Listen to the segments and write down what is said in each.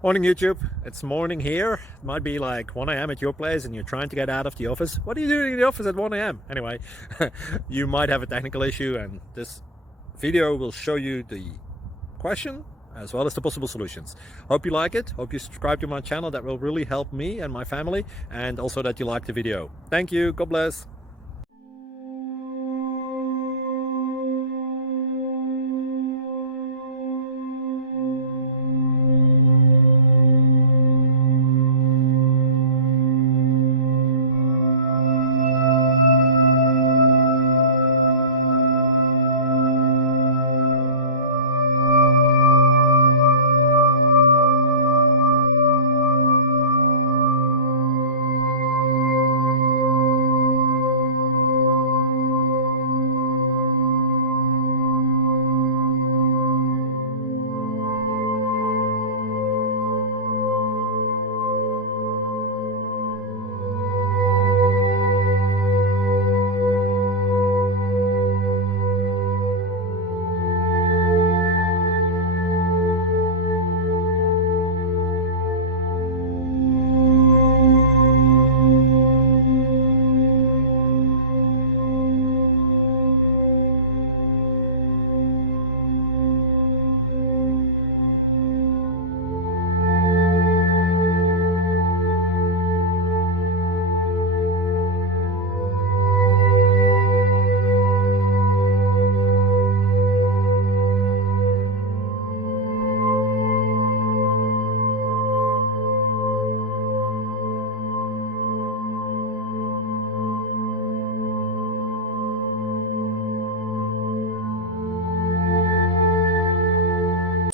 Morning YouTube, it's morning here. It might be like 1 a.m. at your place and you're trying to get out of the office. What are you doing in the office at 1 a.m.? Anyway, you might have a technical issue and this video will show you the question as well as the possible solutions. Hope you like it, hope you subscribe to my channel. That will really help me and my family, and also that you like the video. Thank you, God bless.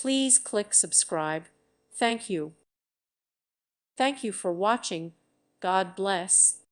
Please click subscribe. Thank you. Thank you for watching. God bless.